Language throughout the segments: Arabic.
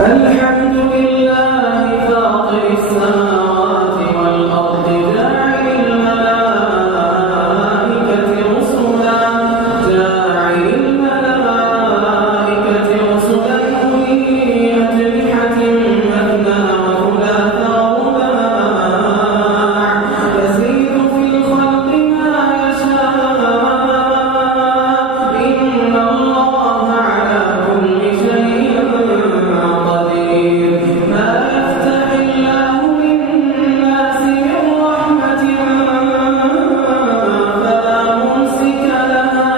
الحمد لله فاطر السماوات والأرض جاعل الملائكة رسلا أولي أجنحة مثنى وثلاث ورباع يزيد في الخلق ما يشاء إن الله على كل شيء قدير. ما يفتح الله للناس من رحمة فلا ممسك لها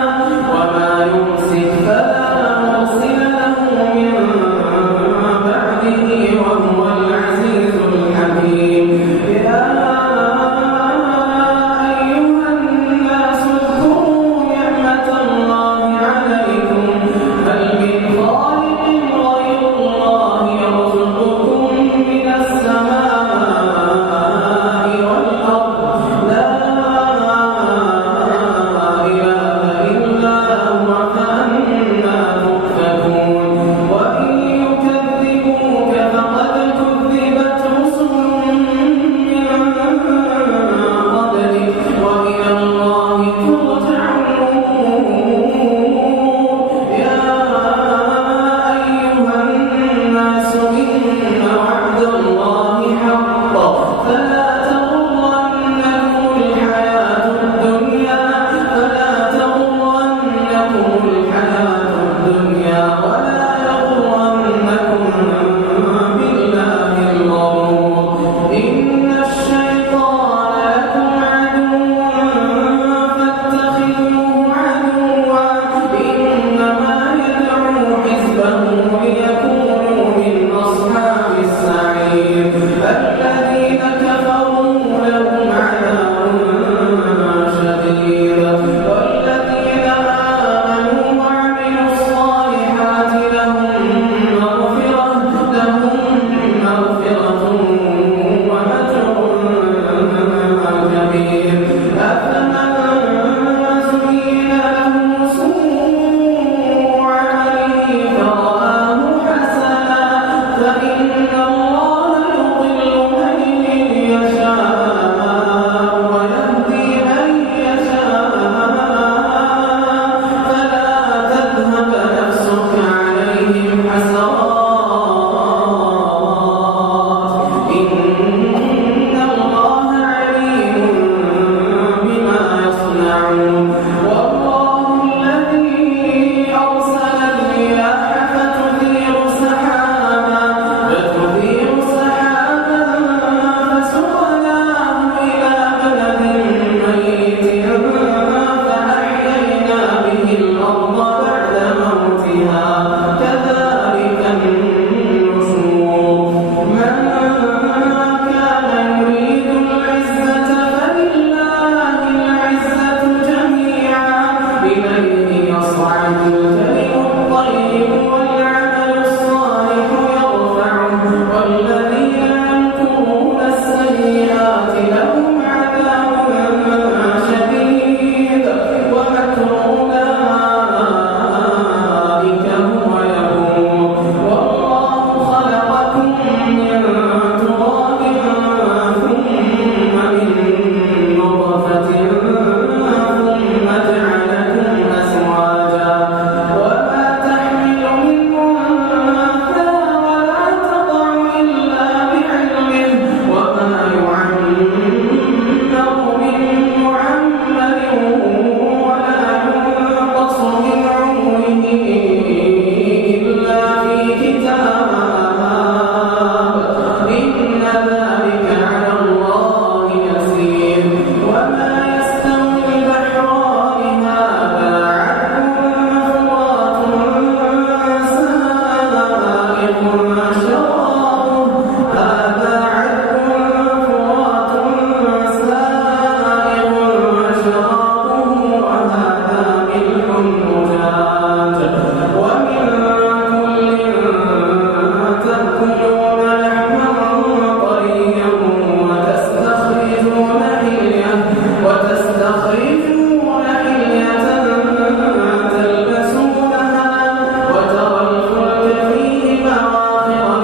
وما يمسك فلا مرسل له من بعده وهو العزيز الحكيم. يا أيها الناس اذكروا نعمة الله عليكم هل من خالق غير الله يرزقكم من السماء والأرض لا إله إلا هو فأنى تؤفكون. وإن يكذبوك فقد كذبت رسل من قبلك وإلى الله ترجع الأمور. يا أيها الناس إن وعد الله حق فلا تغرنكم الحياة الدنيا ولا يغرنكم بالله الغرور. إن الشيطان لكم عدو فاتخذوه عدوا إنما يدعو حزبه ليكونوا من أصحاب السعير. الذين كفروا لهم عذاب شديد والذين آمنوا وعملوا الصالحات لهم مغفرة وأجر كبير. أفمن زين له سوء عمله فرآه حسنا فإن الله يضل من يشاء ويهدي من يشاء فلا تذهب نفسك عليهم حسرات إن الله عليم بما يصنعون. والله الذي أرسل الرياح فتثير سحابا فسقناه إلى بلد ميت فأحيينا به الأرض بعد موتها كذلك النشور. من كان يريد العزة فلله العزة جميعا إليه يصعد الكلم الطيب والعمل الصالح يرفعه والذين يمكرون السيئات لهم عذاب شديد ومكر أولئك هو يبور. والله خلقكم من تراب ثم من نطفة ثم جعلكم أزواجا وما تحمل من أنثى ولا تضع إلا بعلمه وما يعمر من معمر ولا ينقص من عمره إلا في كتاب إن ذلك على الله يسير. وما يستوي البحران هذا عذب فرات سائغ شرابه هذا عذب فرات سائغ شرابه وهذا ملح أجاج ومن كل تأكلون لحما طريا وتستخرجون حلية تلبسونها وترى الفلك فيه مواخر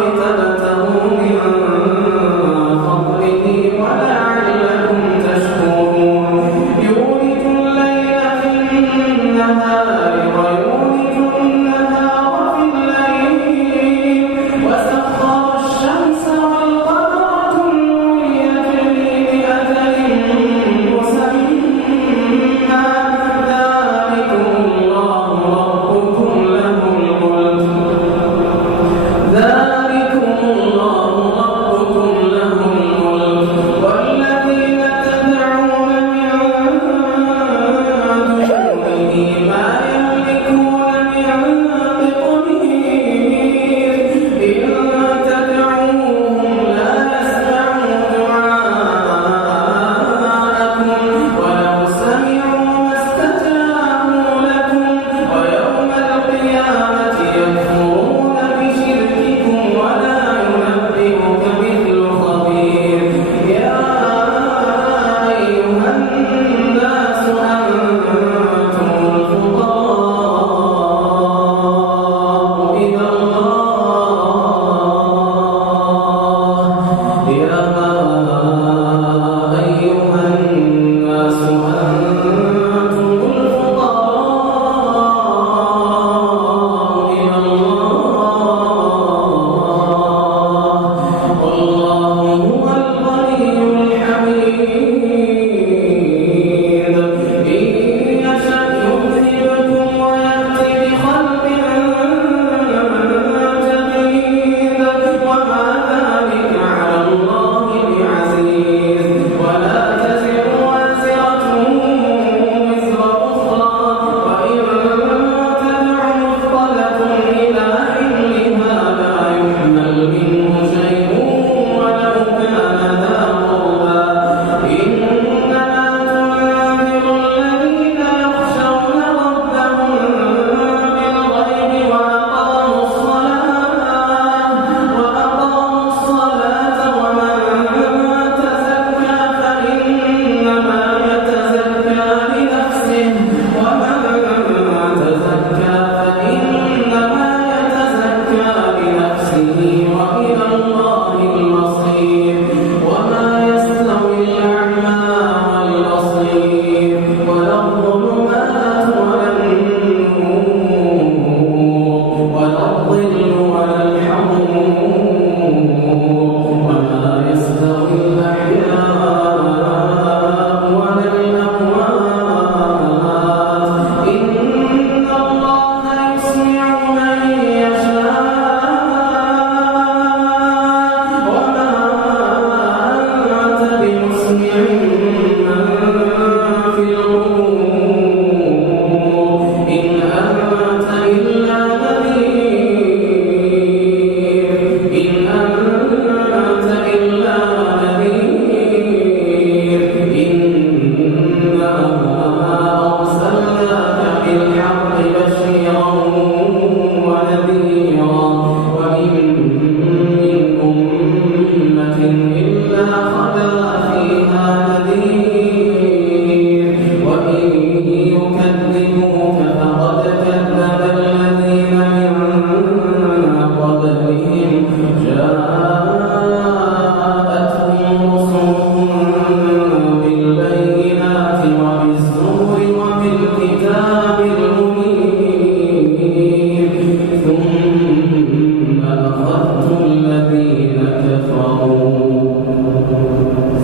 أدركت الذين كفروا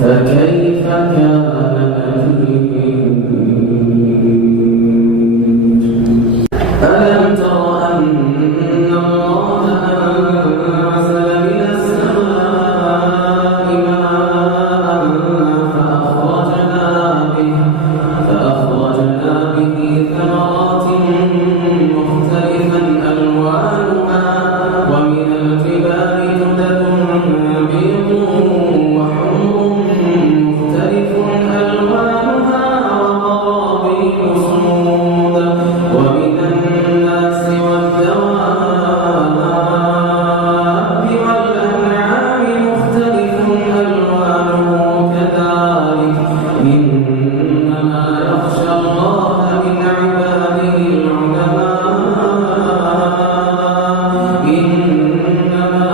فكيف كان نكير ألم تر أن الله أنزل من السماء ماء فأخرجنا به ثمرات مختلفا ألوانها ومن الجبال جدد بيض وحمر مختلف ألوانها وغرابيب سود ومن الناس والدواب والأنعام مختلف ألوانه كذلك إنما يخشى الله من عباده العلماء إنما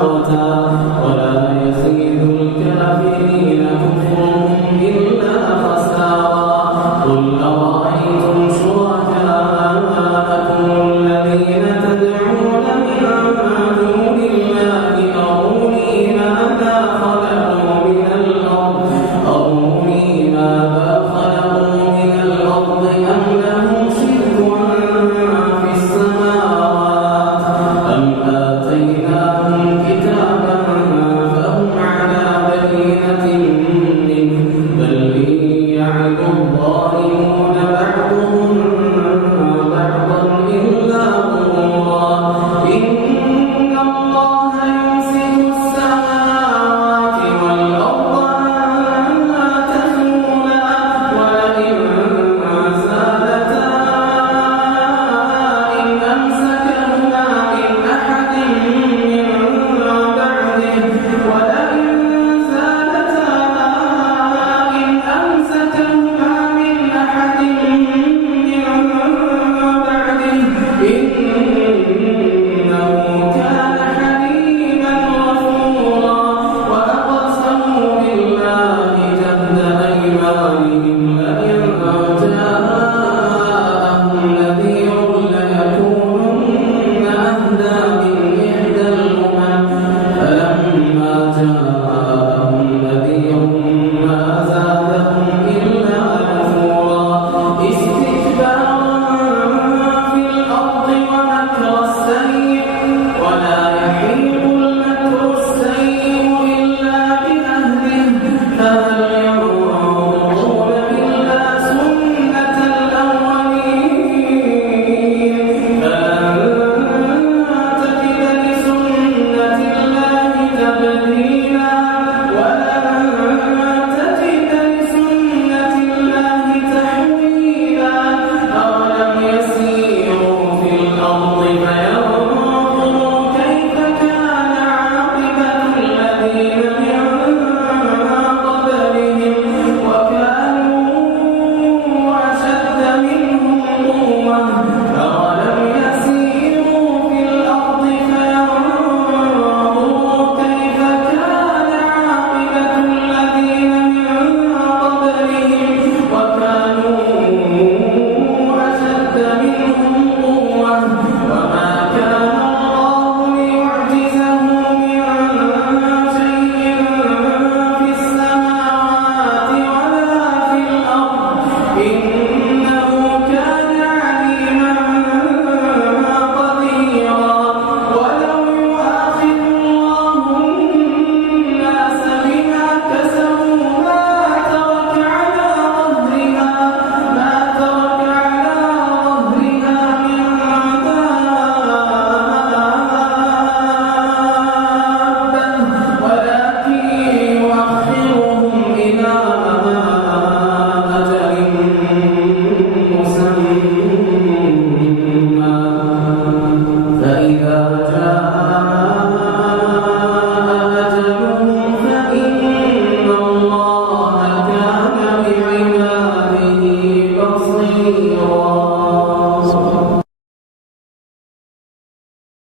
الموتى